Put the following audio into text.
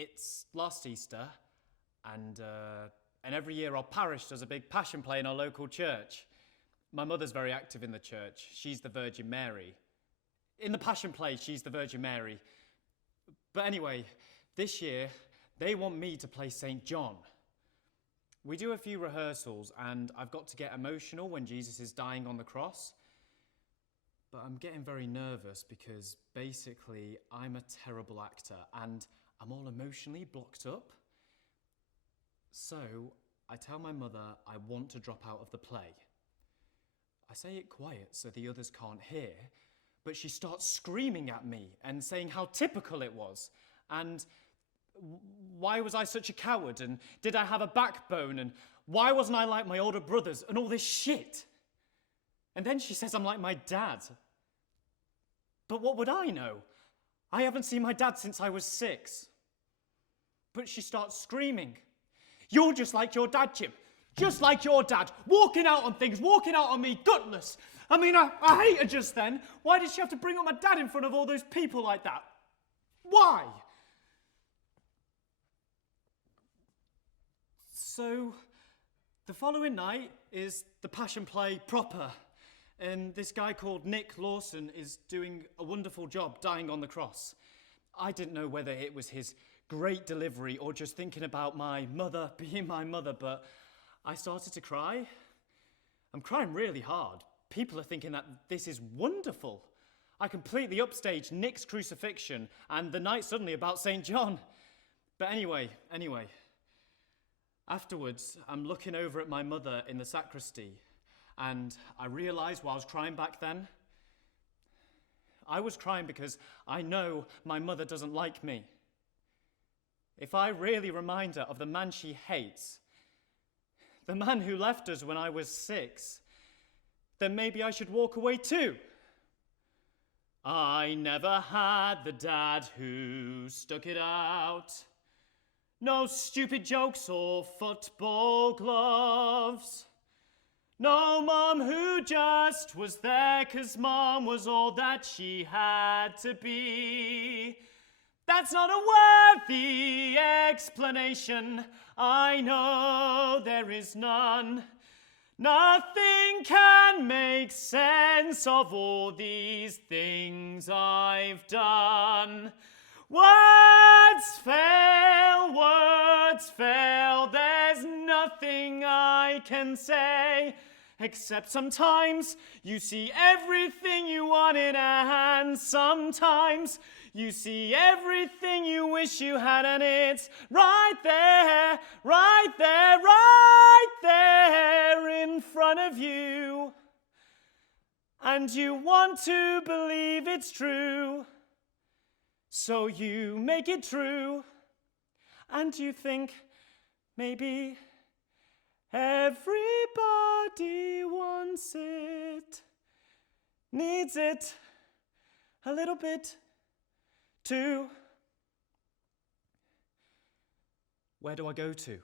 It's last Easter, and every year our parish does a big passion play in our local church. My mother's very active in the church. She's the Virgin Mary. In the passion play, she's the Virgin Mary. But anyway, this year, they want me to play St. John. We do a few rehearsals, and I've got to get emotional when Jesus is dying on the cross. But I'm getting very nervous because basically I'm a terrible actor and I'm all emotionally blocked up. So I tell my mother I want to drop out of the play. I say it quiet so the others can't hear, but she starts screaming at me and saying how typical it was, and why was I such a coward, and did I have a backbone, and why wasn't I like my older brothers, and all this shit. And then she says I'm like my dad. But what would I know? I haven't seen my dad since I was 6. But she starts screaming, "You're just like your dad, Jim. Just like your dad, walking out on things, walking out on me, gutless. I mean, I hate her just then. Why did she have to bring up my dad in front of all those people like that? Why?" So, the following night is the Passion Play proper. And this guy called Nick Lawson is doing a wonderful job dying on the cross. I didn't know whether it was his great delivery or just thinking about my mother being my mother, but I started to cry. I'm crying really hard. People are thinking that this is wonderful. I completely upstaged Nick's crucifixion and the night suddenly about St. John. But anyway, afterwards, I'm looking over at my mother in the sacristy, and I realised why I was crying back then. I was crying because I know my mother doesn't like me. If I really remind her of the man she hates, the man who left us when I was 6, then maybe I should walk away too. I never had the dad who stuck it out. No stupid jokes or football gloves. No mum who just was there 'cause mum was all that she had to be. That's not a worthy explanation. I know there is none. Nothing can make sense of all these things I've done. Words fail, there's nothing I can say, except sometimes you see everything you want in a hand, sometimes you see everything you wish you had, and it's right there, right there, right there in front of you, and you want to believe it's true. So you make it true, and you think maybe everybody wants it, needs it a little bit too. Where do I go to?